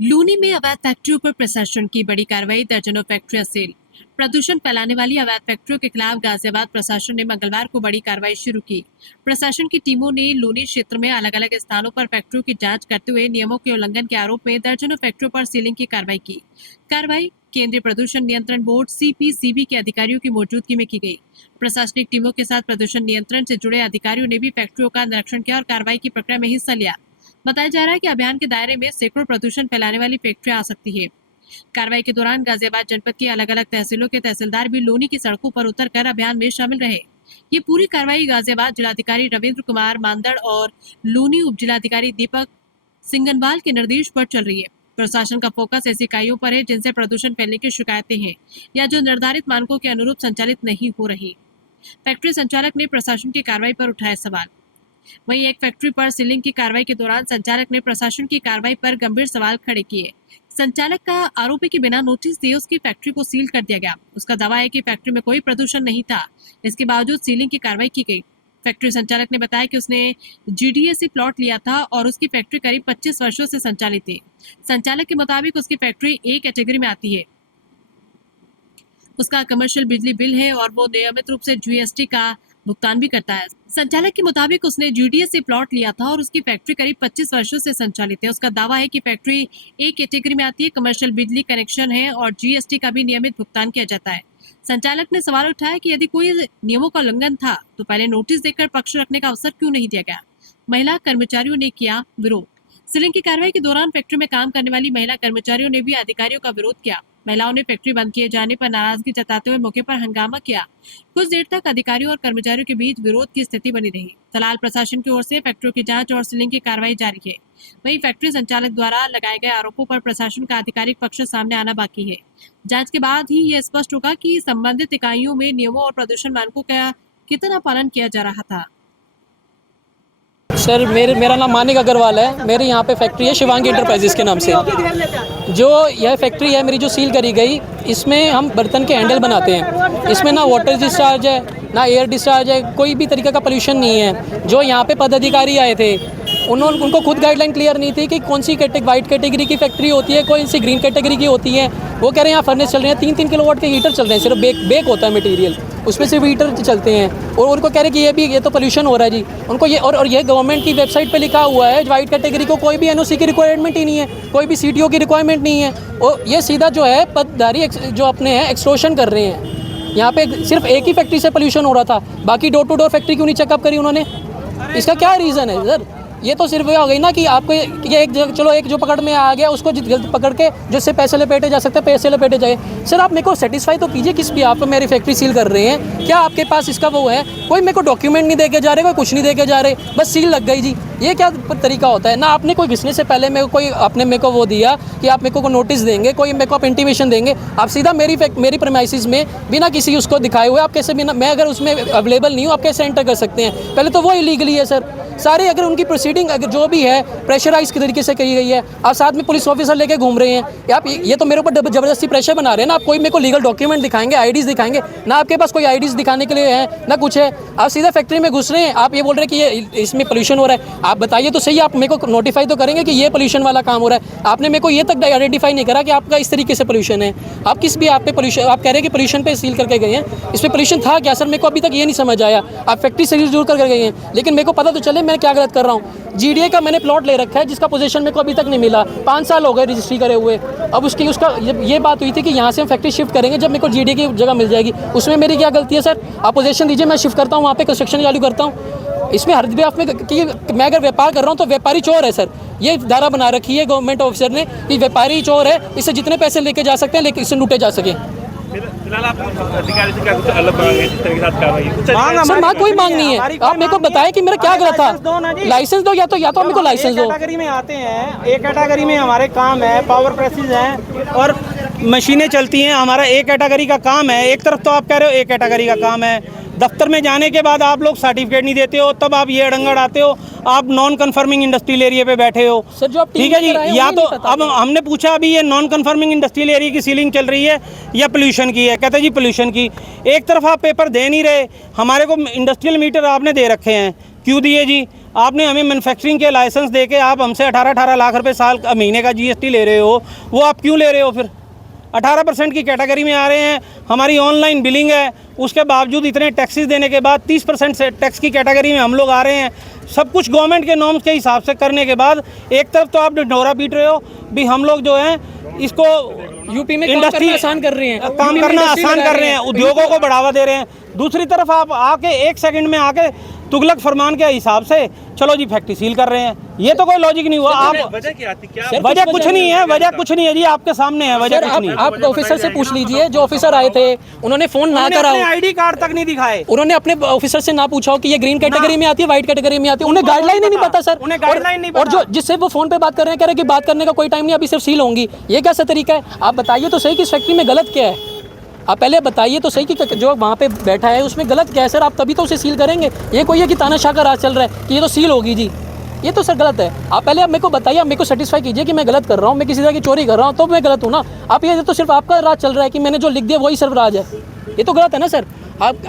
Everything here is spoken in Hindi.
लूनी में अवैध फैक्ट्रियों पर प्रशासन की बड़ी कार्रवाई, दर्जनों फैक्ट्रियां सील। प्रदूषण फैलाने वाली अवैध फैक्ट्रियों के खिलाफ गाजियाबाद प्रशासन ने मंगलवार को बड़ी कार्रवाई शुरू की। प्रशासन की टीमों ने लूनी क्षेत्र में अलग अलग स्थानों पर फैक्ट्रियों की जांच करते हुए नियमों के उल्लंघन के आरोप में दर्जनों फैक्ट्रियों पर सीलिंग की कार्रवाई की। कार्रवाई केंद्रीय प्रदूषण नियंत्रण बोर्ड (CPCB) के अधिकारियों की मौजूदगी में की गई। प्रशासनिक टीमों के साथ प्रदूषण नियंत्रण से जुड़े अधिकारियों ने भी फैक्ट्रियों का निरीक्षण किया और कार्रवाई की प्रक्रिया में हिस्सा लिया। बताया जा रहा है कि अभियान के दायरे में सैकड़ों प्रदूषण फैलाने वाली फैक्ट्रियां आ सकती है। कार्रवाई के दौरान गाजियाबाद जनपद की अलग अलग तहसीलों के तहसीलदार भी लोनी की सड़कों पर उतरकर अभियान में शामिल रहे। ये पूरी कार्रवाई गाजियाबाद जिलाधिकारी रविंद्र कुमार मांदड़ और लूनी उप जिलाधिकारी दीपक सिंगनवाल के निर्देश पर चल रही है। प्रशासन का फोकस ऐसी इकाइयों पर है जिनसे प्रदूषण फैलने की शिकायतें हैं या जो निर्धारित मानकों के अनुरूप संचालित नहीं हो रही। फैक्ट्री संचालक ने प्रशासन की कार्रवाई पर उठाए सवाल। वहीं एक फैक्ट्री पर सीलिंग की कार्रवाई के दौरान संचालक ने प्रशासन की कार्रवाई पर गंभीर सवाल खड़े किए। संचालक का आरोप है कि बिना नोटिस दिए उसकी फैक्ट्री को सील कर दिया गया। उसका दावा है कि फैक्ट्री में कोई प्रदूषण नहीं था, इसके बावजूद सीलिंग की कार्रवाई की गई। फैक्ट्री संचालक ने बताया कि उसने GDA से प्लॉट लिया था और उसकी फैक्ट्री करीब 25 वर्षों से संचालित थी। संचालक के मुताबिक उसकी फैक्ट्री A कैटेगरी में आती है। उसका कमर्शियल बिजली बिल है और वो नियमित रूप से GST का भुगतान भी करता है। संचालक के मुताबिक उसने GDA से प्लॉट लिया था और उसकी फैक्ट्री करीब 25 वर्षों से संचालित है। उसका दावा है कि फैक्ट्री A कैटेगरी में आती है, कमर्शियल बिजली कनेक्शन है और GST का भी नियमित भुगतान किया जाता है। संचालक ने सवाल उठाया कि यदि कोई नियमों का उल्लंघन था तो पहले नोटिस देकर पक्ष रखने का अवसर क्यों नहीं दिया गया। महिला कर्मचारियों ने किया विरोध। सीलिंग की कार्रवाई के दौरान फैक्ट्री में काम करने वाली महिला कर्मचारियों ने भी अधिकारियों का विरोध किया। महिलाओं ने फैक्ट्री बंद किए जाने पर नाराजगी जताते हुए मौके पर हंगामा किया। कुछ देर तक अधिकारियों और कर्मचारियों के बीच विरोध की स्थिति बनी रही। फिलहाल प्रशासन की ओर से फैक्ट्रियों की जांच और सीलिंग की कार्रवाई जारी है। वहीं फैक्ट्री संचालक द्वारा लगाए गए आरोपों पर प्रशासन का आधिकारिक पक्ष सामने आना बाकी है। जांच के बाद ही यह स्पष्ट होगा कि संबंधित इकाइयों में नियमों और प्रदूषण मानकों का कितना पालन किया जा रहा था। सर मेरा नाम मानिक अग्रवाल है। मेरी यहाँ पे फैक्ट्री है शिवांगी इंटरप्राइजेस के नाम से। जो यह फैक्ट्री है मेरी जो सील करी गई, इसमें हम बर्तन के हैंडल बनाते हैं। इसमें ना वाटर डिस्चार्ज है ना एयर डिस्चार्ज है, कोई भी तरीके का पोल्यूशन नहीं है। जो यहाँ पे पदाधिकारी आए थे उनको खुद गाइडलाइन क्लियर नहीं थी कि कौन सी वाइट कैटेगरी की फैक्ट्री होती है, कौन सी ग्रीन कैटेगरी की होती है। वो कह रहे हैं यहाँ फर्नेस चल रहे हैं, 3-3 किलोवाट के हीटर चल रहे हैं, सिर्फ बेक होता है मटेरियल, उसमें सिर्फ हीटर चलते हैं। और उनको कह रहे हैं कि ये तो पोल्यूशन हो रहा है जी। उनको ये और ये गवर्नमेंट की वेबसाइट पे लिखा हुआ है वाइट कैटेगरी को कोई भी NOC की रिक्वायरमेंट ही नहीं है, कोई भी CTO की रिक्वायरमेंट नहीं है। और ये सीधा जो है पदधारी जो अपने हैं एक्सटॉर्शन कर रहे हैं। यहाँ पे सिर्फ एक ही फैक्ट्री से पोल्यूशन हो रहा था, बाकी डोर टू डोर फैक्ट्री क्यों नहीं चेकअप करी उन्होंने? इसका क्या रीज़न है सर? ये तो सिर्फ ये हो गई ना कि आपको ये एक जो पकड़ में आ गया उसको पकड़ के जिससे पैसे लपेटे जा सकते हैं पैसे लपेटे जाए। सर आप मेरे को सेटिस्फाई तो कीजिए, किस भी आप मेरी फैक्ट्री सील कर रहे हैं, क्या आपके पास इसका वो है? कोई मेरे को डॉक्यूमेंट नहीं दे के जा रहे, कोई कुछ नहीं दे के जा रहे, बस सील लग गई जी। ये क्या तरीका होता है? ना आपने कोई घिसने से पहले मेरे को वो दिया कि आप मेरे को नोटिस देंगे, कोई मेरे को आप इंटीमेशन देंगे। आप सीधा मेरी प्रेमाइसिस में बिना किसी उसको दिखाए हुए आप कैसे, बिना मैं अगर उसमें अवेलेबल नहीं हूँ आप कैसे एंटर कर सकते हैं? पहले तो वो इलीगली है सर। सारे अगर उनकी प्रोसीडिंग अगर जो भी है प्रेशराइज की तरीके से की गई है, आप साथ में पुलिस ऑफिसर लेके घूम रहे हैं। आप ये तो मेरे ऊपर ज़बरदस्ती प्रेशर बना रहे हैं ना। आप कोई मेरे को लीगल डॉक्यूमेंट दिखाएंगे, IDs दिखाएंगे ना, आपके पास कोई IDs दिखाने के लिए है ना कुछ है। आप सीधा फैक्ट्री में घुस रहे हैं, आप ये बोल रहे हैं कि ये इसमें पोल्यूशन हो रहा है। आप बताइए तो सही, आप मेरे को नोटिफाई तो करेंगे कि ये पोल्यूशन वाला काम हो रहा है। आपने मेरे को ये तक आइडेंटिफाई नहीं करा कि आपका इस तरीके से पोल्यूशन है। आप किस भी आप पे पोल्यूशन, आप कह रहे हैं कि पोल्यूशन पे सील करके गए हैं, इसमें पोल्यूशन था क्या सर? मेरे को अभी तक ये नहीं समझ आया। आप फैक्ट्री सील जरूर करके गए हैं, लेकिन मेरे को पता तो चले मैं क्या गलत कर रहा हूँ। GDA का मैंने प्लॉट ले रखा है जिसका पोजीशन मेरे को अभी तक नहीं मिला, 5 साल हो गए रजिस्ट्री करे हुए। अब उसका ये बात हुई थी कि यहाँ से हम फैक्ट्री शिफ्ट करेंगे जब मेरे को GDA की जगह मिल जाएगी। उसमें मेरी क्या गलती है सर? आप पोजीशन दीजिए, मैं शिफ्ट करता हूँ, वहाँ पे कंस्ट्रक्शन चालू करता हूँ। इसमें हर बेआफ में कि मैं अगर व्यापार कर रहा हूँ तो व्यापारी चोर है सर। ये धारा बना रखी है गवर्नमेंट ऑफिसर ने कि व्यापारी चोर है, इससे जितने पैसे लेके जा सकते हैं लेकिन इससे लूटे जा सके। फिलहाल आप अधिकारी से क्या कुछ अलग तरीके के साथ कार्रवाई? सर माँ कोई मांग नहीं है, आप मेरे को बताएं कि मेरा क्या गलत था। लाइसेंस दो, या तो मेरे को लाइसेंस दो। कैटेगरी में आते हैं, एक कैटेगरी में हमारे काम है, पावर प्रेसेस हैं और मशीनें चलती हैं, हमारा एक कैटेगरी का काम है। एक तरफ तो आप कह रहे हो एक कैटेगरी का काम है, दफ्तर में जाने के बाद आप लोग सर्टिफिकेट नहीं देते हो, तब आप ये अड़ंगड़ आते हो, आप नॉन कन्फर्मिंग इंडस्ट्रियल एरिया पे बैठे हो। सर जो आप ठीक है जी, या तो अब हमने पूछा अभी ये नॉन कन्फर्मिंग इंडस्ट्रियल एरिया की सीलिंग चल रही है या पोल्यूशन की है? कहते जी पोल्यूशन की। एक तरफ आप पेपर दे नहीं रहे, हमारे को इंडस्ट्रियल मीटर आपने दे रखे हैं, क्यों दिए जी? आपने हमें मैन्युफैक्चरिंग के लाइसेंस दे के आप हमसे 18 लाख रुपए साल महीने का GST ले रहे हो, वो आप क्यों ले रहे हो फिर? 18% की कैटेगरी में आ रहे हैं, हमारी ऑनलाइन बिलिंग है, उसके बावजूद इतने टैक्सेस देने के बाद 30% से टैक्स की कैटेगरी में हम लोग आ रहे हैं। सब कुछ गवर्नमेंट के नॉर्म्स के हिसाब से करने के बाद एक तरफ तो आप ढिंढोरा पीट रहे हो भी हम लोग जो हैं इसको यूपी में काम इंडस्ट्री करना आसान कर रहे हैं, काम करना आसान कर रहे हैं, उद्योगों को बढ़ावा दे रहे हैं। दूसरी तरफ आप आके 1 सेकंड में आके तुगलक फरमान के हिसाब से चलो जी फैक्ट्री सील कर रहे हैं, ये तो कोई लॉजिक नहीं हुआ। आप वजह क्या थी? क्या सर, वजह कुछ नहीं है, वजह कुछ नहीं है जी, आपके सामने है, वजह कुछ नहीं है। आप ऑफिसर से पूछ लीजिए, जो ऑफिसर आए थे उन्होंने फोन ना करा हो, ID कार्ड तक नहीं दिखाए, उन्होंने अपने ऑफिसर से ना पूछा हो कि ये ग्रीन कैटेगरी में आती है, व्हाइट कैटेगरी में आती है, उन्हें गाइडलाइन ही नहीं पता सर। उन्हें गाइडलाइन नहीं और जो जिससे वो फोन पे बात कर रहे हैं, कह रहे हैं कि बात करने का कोई टाइम नहीं, अभी सिर्फ सील होंगी, ये कैसा तरीका है? आप बताइए तो सही कि इस फैक्ट्री में गलत क्या है, आप पहले बताइए तो सही कि जो वहाँ पे बैठा है उसमें गलत क्या है सर, आप तभी तो उसे सील करेंगे। ये कोई है कि तानाशाह का राज चल रहा है कि ये तो सील होगी जी, ये तो सर गलत है। आप पहले आप मेरे को बताइए, आप मेरे को सेटिस्फाई कीजिए कि मैं गलत कर रहा हूँ, मैं किसी तरह की चोरी कर रहा हूँ तो मैं गलत हूँ ना। आप ये तो सिर्फ आपका राज चल रहा है कि मैंने जो लिख दिया वही सिर्फ राज है, ये तो गलत है ना सर। आप